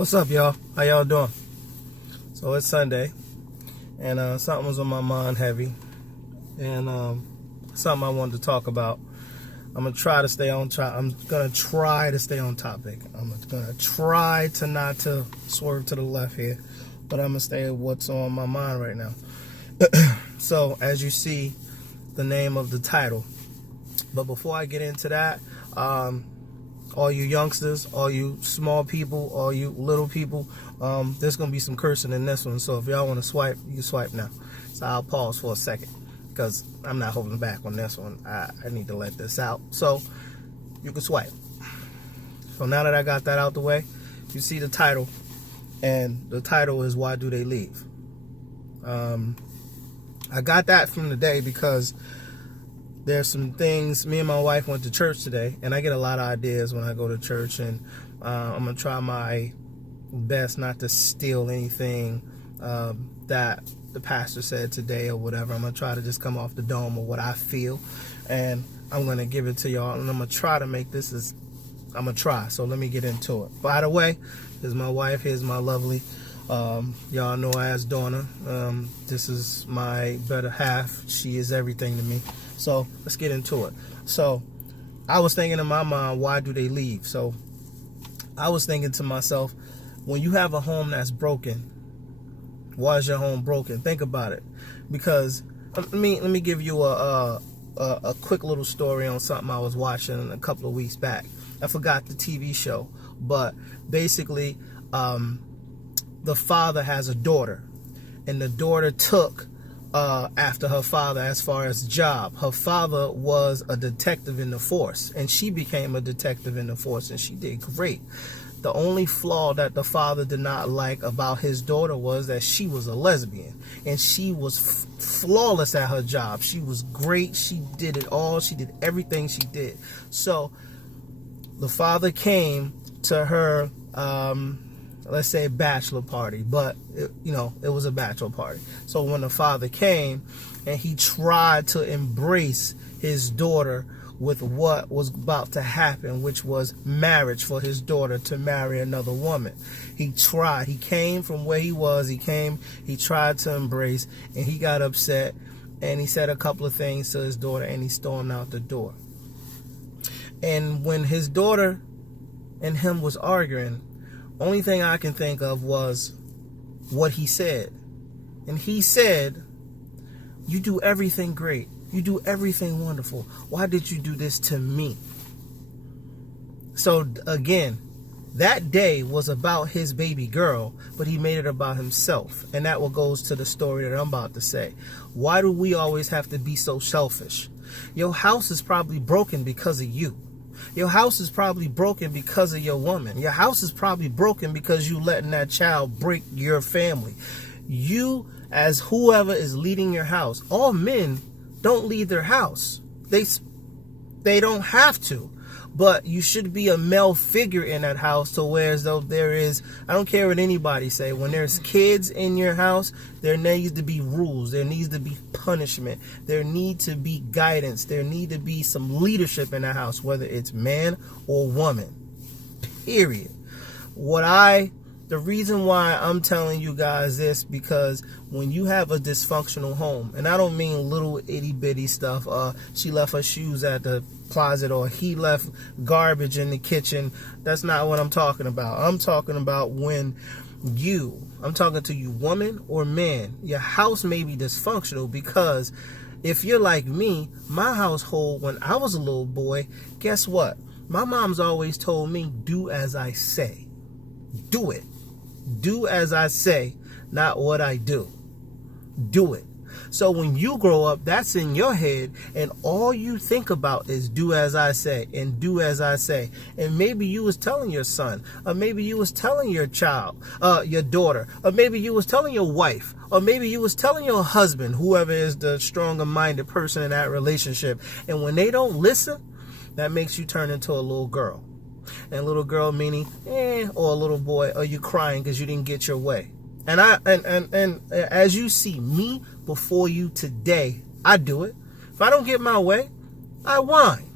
What's up, y'all? How y'all doing? So it's Sunday, and something was on my mind heavy, and something I wanted to talk about. I'm gonna try to stay on topic. I'm gonna try to stay on topic. I'm gonna try to not to swerve to the left here, but I'm gonna stay with what's on my mind right now. So as you see, the name of the title. But before I get into that, all you youngsters, all you small people, all you little people, there's going to be some cursing in this one. So if y'all want to swipe, you can swipe now. So I'll pause for a second because I'm not holding back on this one. I need to let this out. So you can swipe. So now that I got that out the way, you see the title. And the title is Why Do They Leave? I got that from the day because there's some things. Me and my wife went to church today, and I get a lot of ideas when I go to church, and I'm gonna try my best not to steal anything that the pastor said today or whatever. I'm gonna try to just come off the dome of what I feel, and I'm gonna give it to y'all, and I'm gonna try to make this as I'm gonna try. So let me get into it. By the way, here's my wife. Here's my lovely. Y'all know her as Donna. This is my better half. She is everything to me. So let's get into it. So I was thinking in my mind, why do they leave? So I was thinking to myself, when you have a home that's broken, why is your home broken? Think about it. Because let me give you a quick little story on something I was watching a couple of weeks back. I forgot the TV show, but basically, the father has a daughter, and the daughter took after her father as far as job. Her father was a detective in the force, and she became a detective in the force, and she did great. The only flaw that the father did not like about his daughter was that she was a lesbian, and she was flawless at her job. She was great. She did it all. She did everything she did. So the father came to her, let's say, bachelor party, but it was a bachelor party. So when the father came, and he tried to embrace his daughter with what was about to happen, which was marriage for his daughter to marry another woman. He tried. He came from where he was. He tried to embrace, and he got upset, and he said a couple of things to his daughter, and he stormed out the door. And when his daughter and him was arguing, only thing I can think of was what he said. And he said, "You do everything great. You do everything wonderful. Why did you do this to me?" So again, that day was about his baby girl, but he made it about himself. And that what goes to the story that I'm about to say. Why do we always have to be so selfish? Your house is probably broken because of you. Your house is probably broken because of your woman. Your house is probably broken because you letting that child break your family. You, as whoever is leading your house, all men don't leave their house. They don't have to. But you should be a male figure in that house, to where as though there is, I don't care what anybody say, when there's kids in your house, there needs to be rules. There needs to be punishment. There needs to be guidance. There need to be some leadership in the house, whether it's man or woman. Period. The reason why I'm telling you guys this, because when you have a dysfunctional home, and I don't mean little itty bitty stuff, she left her shoes at the closet, or he left garbage in the kitchen. That's not what I'm talking about. I'm talking about when I'm talking to you, woman or man, your house may be dysfunctional, because if you're like me, my household, when I was a little boy, guess what? My mom's always told me, do as I say. Do it. Do as I say, not what I do. Do it. So when you grow up, that's in your head, and all you think about is do as I say and do as I say. And maybe you was telling your son, or maybe you was telling your child, your daughter, or maybe you was telling your wife, or maybe you was telling your husband, whoever is the stronger minded person in that relationship. And when they don't listen, that makes you turn into a little girl. And little girl meaning, or a little boy, or you crying because you didn't get your way. And as you see me before you today, I do it. If I don't get my way, I whine.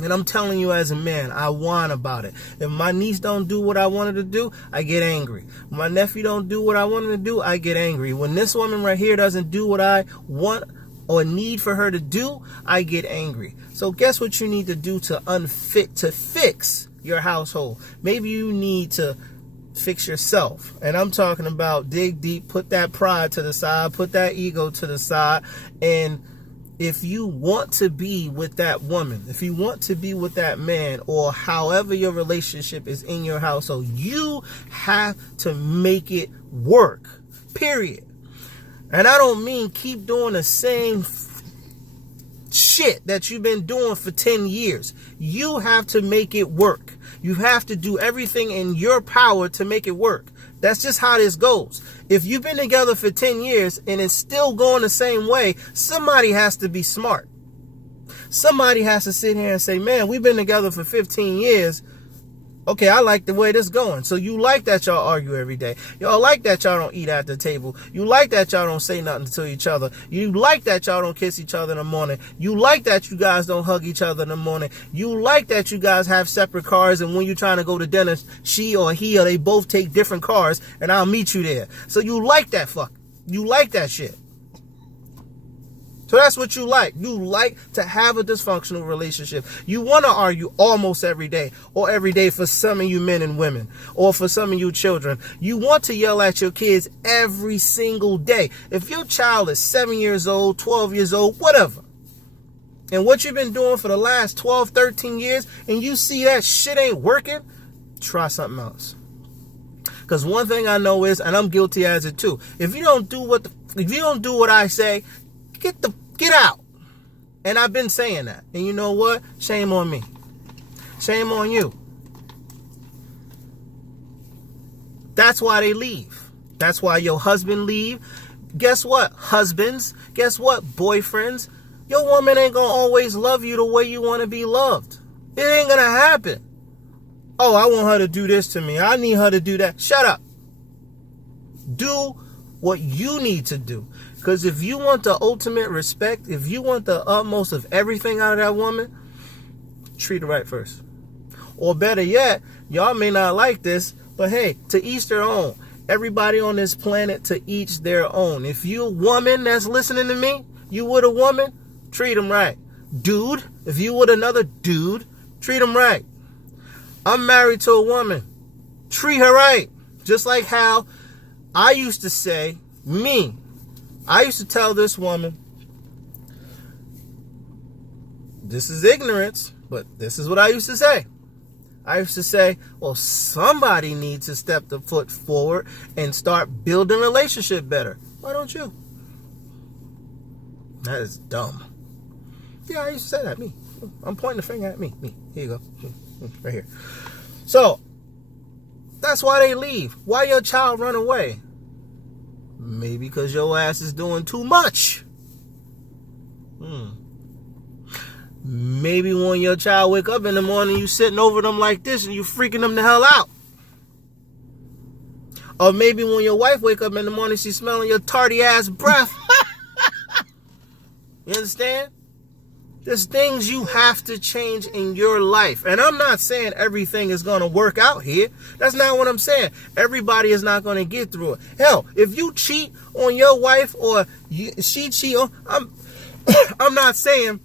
And I'm telling you as a man, I whine about it. If my niece don't do what I wanted to do, I get angry. When my nephew don't do what I wanted to do, I get angry. When this woman right here doesn't do what I want or need for her to do, I get angry. So guess what you need to do to fix your household? Maybe you need to fix yourself. And I'm talking about dig deep, put that pride to the side, put that ego to the side, and if you want to be with that woman, if you want to be with that man, or however your relationship is in your household, you have to make it work, period. And I don't mean keep doing the same shit that you've been doing for 10 years. You have to make it work. You have to do everything in your power to make it work. That's just how this goes. If you've been together for 10 years and it's still going the same way, somebody has to be smart. Somebody has to sit here and say, man, we've been together for 15 years. Okay, I like the way this is going. So you like that y'all argue every day. Y'all like that y'all don't eat at the table. You like that y'all don't say nothing to each other. You like that y'all don't kiss each other in the morning. You like that you guys don't hug each other in the morning. You like that you guys have separate cars, and when you're trying to go to dinner, she or he or they both take different cars, and I'll meet you there. So you like that fuck. You like that shit. So that's what you like. You like to have a dysfunctional relationship. You want to argue almost every day, or every day for some of you men and women, or for some of you children. You want to yell at your kids every single day. If your child is 7 years old, 12 years old, whatever, and what you've been doing for the last 12, 13 years, and you see that shit ain't working, try something else. Because one thing I know is, and I'm guilty as it too, if you don't do what I say, get out. And I've been saying that. And you know what? Shame on me. Shame on you. That's why they leave. That's why your husband leave. Guess what? Husbands. Guess what? Boyfriends. Your woman ain't gonna always love you the way you want to be loved. It ain't gonna happen. Oh, I want her to do this to me. I need her to do that. Shut up. Do what you need to do. Because if you want the ultimate respect, if you want the utmost of everything out of that woman, treat her right first. Or better yet, y'all may not like this, but hey, to each their own. Everybody on this planet, to each their own. If you a woman that's listening to me, you with a woman, treat them right. Dude, if you with another dude, treat them right. I'm married to a woman. Treat her right. Just like how I used to say, I used to tell this woman, this is ignorance, but this is what I used to say. I used to say, well, somebody needs to step the foot forward and start building a relationship better. Why don't you? That is dumb. Yeah, I used to say that. Me. I'm pointing the finger at me. Here you go. Right here. So, that's why they leave. Why your child run away? Maybe because your ass is doing too much. Maybe when your child wake up in the morning, you sitting over them like this and you freaking them the hell out. Or maybe when your wife wake up in the morning, she's smelling your tardy ass breath. You understand? There's things you have to change in your life. And I'm not saying everything is going to work out here. That's not what I'm saying. Everybody is not going to get through it. Hell, if you cheat on your wife or she cheat on, I'm not saying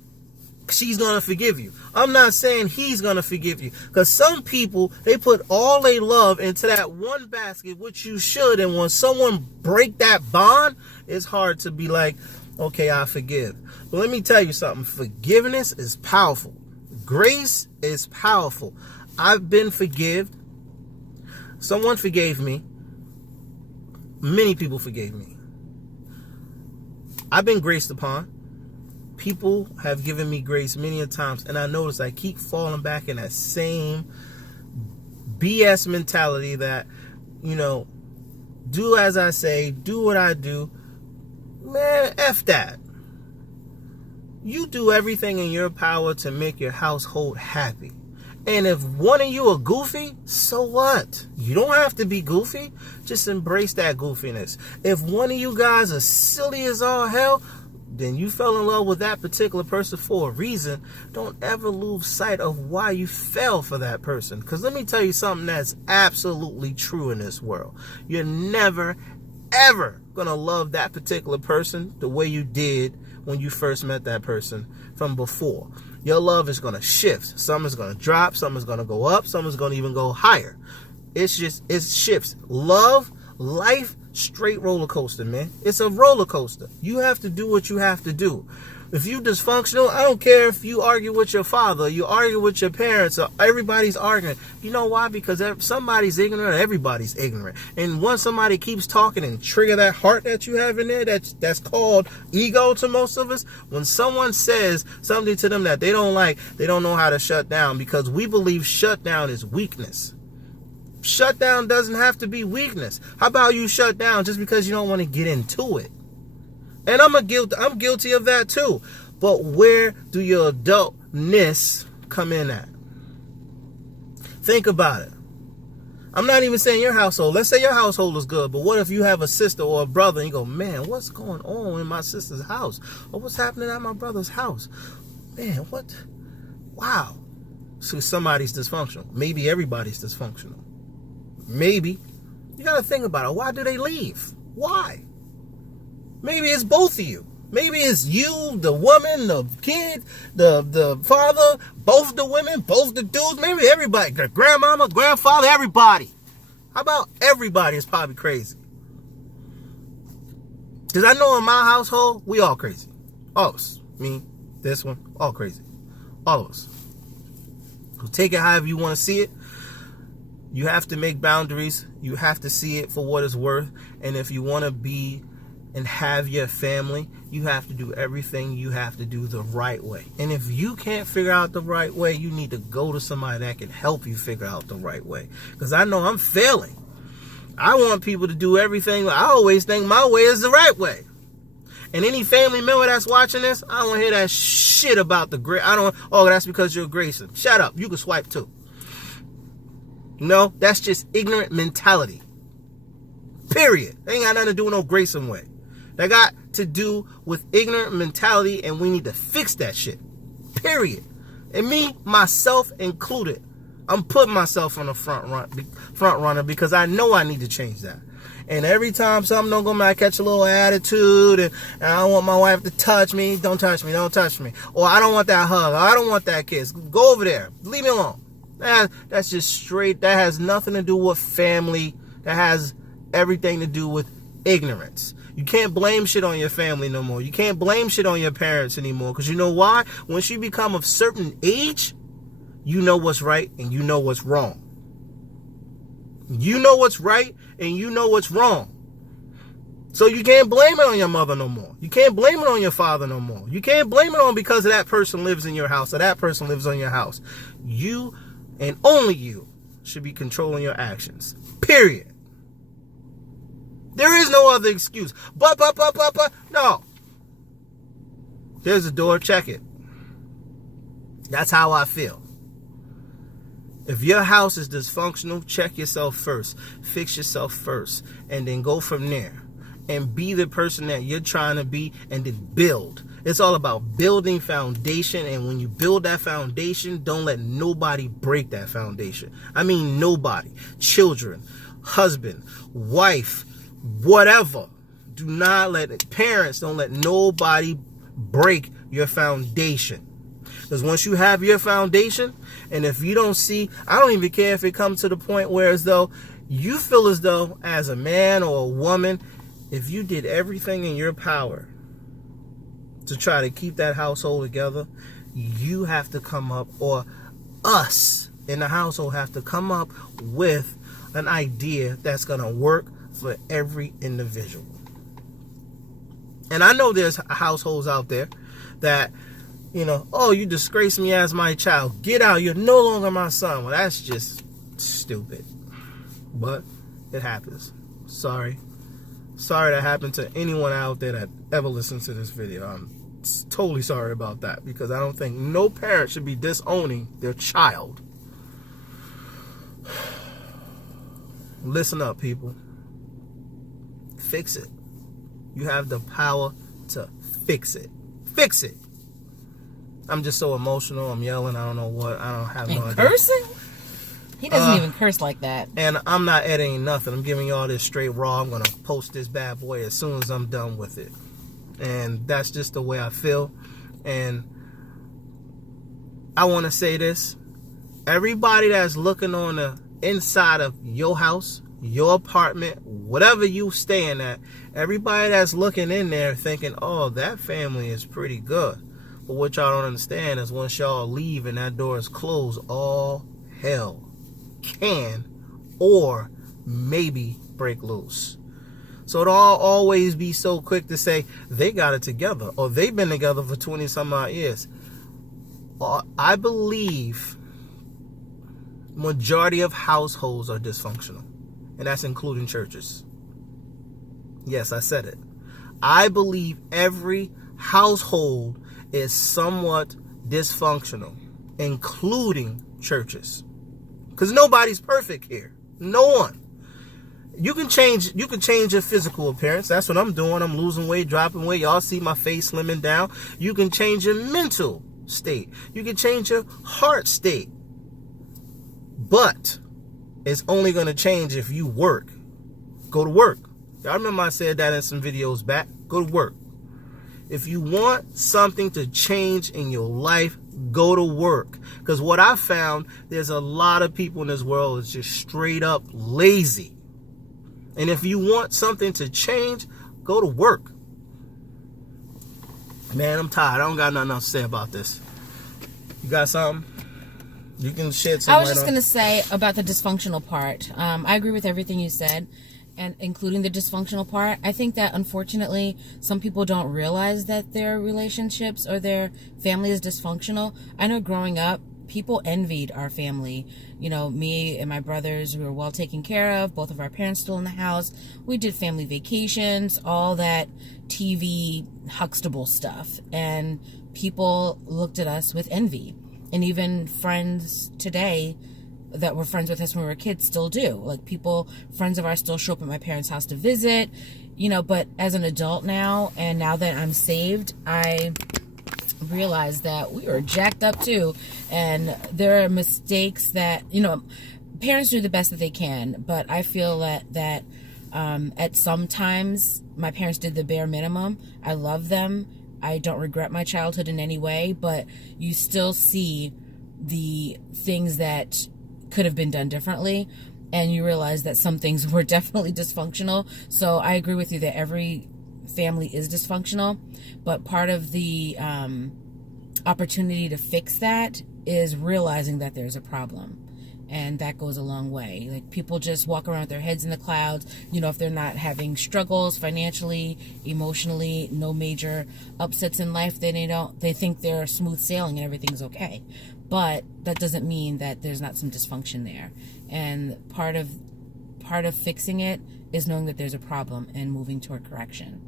she's going to forgive you. I'm not saying he's going to forgive you. Because some people, they put all they love into that one basket, which you should. And when someone break that bond, it's hard to be like, okay, I forgive. But let me tell you something. Forgiveness is powerful. Grace is powerful. I've been forgiven. Someone forgave me. Many people forgave me. I've been graced upon. People have given me grace many a times, and I notice I keep falling back in that same BS mentality that, do as I say, do what I do. Man, F that. You do everything in your power to make your household happy. And if one of you are goofy, so what? You don't have to be goofy. Just embrace that goofiness. If one of you guys are silly as all hell, then you fell in love with that particular person for a reason. Don't ever lose sight of why you fell for that person. Because let me tell you something that's absolutely true in this world. You're never, ever going to love that particular person the way you did when you first met that person from before. Your love is going to shift. Some is going to drop. Some is going to go up. Some is going to even go higher. It shifts. Love, life, straight roller coaster, man. It's a roller coaster. You have to do what you have to do. If you dysfunctional, I don't care if you argue with your father, you argue with your parents, or everybody's arguing. You know why? Because somebody's ignorant, everybody's ignorant. And once somebody keeps talking and trigger that heart that you have in there, that's called ego to most of us. When someone says something to them that they don't like, they don't know how to shut down, because we believe shutdown is weakness. Shutdown doesn't have to be weakness. How about you shut down just because you don't want to get into it? And I'm guilty of that too. But where do your adultness come in at? Think about it. I'm not even saying your household. Let's say your household is good, but what if you have a sister or a brother and you go, man, what's going on in my sister's house? Or what's happening at my brother's house? Man, what? Wow. So somebody's dysfunctional. Maybe everybody's dysfunctional. Maybe. You got to think about it. Why do they leave? Why? Maybe it's both of you. Maybe it's you, the woman, the kid, the father, both the women, both the dudes, maybe everybody, grandmama, grandfather, everybody. How about everybody is probably crazy? Because I know in my household, we all crazy. All of us. Me, this one, all crazy. All of us. So take it however you want to see it. You have to make boundaries. You have to see it for what it's worth. And if you want to be and have your family, you have to do everything you have to do the right way. And if you can't figure out the right way, you need to go to somebody that can help you figure out the right way. Because I know I'm failing. I want people to do everything. I always think my way is the right way. And any family member that's watching this, I don't want to hear that shit about oh, that's because you're Grayson. Shut up. You can swipe too. No, that's just ignorant mentality. Period. They ain't got nothing to do with no Grayson way. That got to do with ignorant mentality, and we need to fix that shit. Period. And me, myself included. I'm putting myself on the front runner because I know I need to change that. And every time something don't go, I catch a little attitude, and I don't want my wife to touch me. Don't touch me. Don't touch me. Or I don't want that hug. Or I don't want that kiss. Go over there. Leave me alone. That's just straight. That has nothing to do with family. That has everything to do with ignorance. You can't blame shit on your family no more. You can't blame shit on your parents anymore. Because you know why? Once you become of certain age, you know what's right and you know what's wrong. You know what's right and you know what's wrong. So you can't blame it on your mother no more. You can't blame it on your father no more. You can't blame it on because that person lives in your house or that person lives on your house. You and only you should be controlling your actions. Period. There is no other excuse. But. No. There's a door. Check it. That's how I feel. If your house is dysfunctional, check yourself first. Fix yourself first. And then go from there. And be the person that you're trying to be, and then build. It's all about building foundation. And when you build that foundation, don't let nobody break that foundation. I mean nobody. Children, husband, wife, whatever. Do not let parents, don't let nobody break your foundation. Because once you have your foundation, and if you don't see, I don't even care if it comes to the point where as though you feel as though as a man or a woman, if you did everything in your power to try to keep that household together, you have to come up, or us in the household have to come up with an idea that's going to work for every individual. And I know there's households out there that, you know, oh, you disgrace me as my child. Get out. You're no longer my son. Well, that's just stupid. But it happens. Sorry that happened to anyone out there that ever listens to this video. I'm totally sorry about that, because I don't think no parent should be disowning their child. Listen up, people. Fix it. You have the power to fix it. Fix it. I'm just so emotional. I'm yelling. I don't know what. I don't have no idea. Cursing? He doesn't even curse like that. And I'm not editing nothing. I'm giving y'all this straight raw. I'm going to post this bad boy as soon as I'm done with it. And that's just the way I feel. And I want to say this. Everybody that's looking on the inside of your house, your apartment, whatever you staying at, everybody that's looking in there thinking, oh, that family is pretty good. But what y'all don't understand is once y'all leave and that door is closed, all hell can or maybe break loose. So don't always be so quick to say they got it together or they've been together for 20 some odd years. I believe majority of households are dysfunctional, and that's including churches. Yes, I said it. I believe every household is somewhat dysfunctional, including churches. Because nobody's perfect here. No one. You can change your physical appearance. That's what I'm doing. I'm losing weight, dropping weight. Y'all see my face slimming down. You can change your mental state. You can change your heart state. But it's only going to change if you work. Go to work. Y'all remember I said that in some videos back. Go to work. If you want something to change in your life, go to work. Because what I found, there's a lot of people in this world that's just straight up lazy. And if you want something to change, go to work. Man, I'm tired. I don't got nothing else to say about this. You got something? You can shed some I was light just on. going to say about the dysfunctional part. I agree with everything you said, and including the dysfunctional part. I think that unfortunately, some people don't realize that their relationships or their family is dysfunctional. I know growing up, people envied our family. You know, me and my brothers, we were well taken care of. Both of our parents still in the house. We did family vacations, all that TV Huxtable stuff. And people looked at us with envy. And even friends today that were friends with us when we were kids still do. Like friends of ours still show up at my parents' house to visit, you know, but as an adult now, and now that I'm saved, I realize that we were jacked up too. And there are mistakes that, you know, parents do the best that they can, but I feel that at some times my parents did the bare minimum. I love them. I don't regret my childhood in any way, but you still see the things that could have been done differently, and you realize that some things were definitely dysfunctional. So I agree with you that every family is dysfunctional, but part of the opportunity to fix that is realizing that there's a problem. And that goes a long way. Like, people just walk around with their heads in the clouds. You know, if they're not having struggles financially, emotionally, no major upsets in life, then they think they're smooth sailing and everything's okay. But that doesn't mean that there's not some dysfunction there. And part of fixing it is knowing that there's a problem and moving toward correction.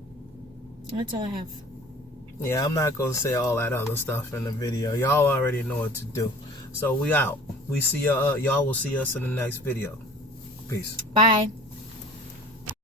That's all I have. Yeah, I'm not going to say all that other stuff in the video. Y'all already know what to do. So we out. We see y'all will see us in the next video. Peace. Bye.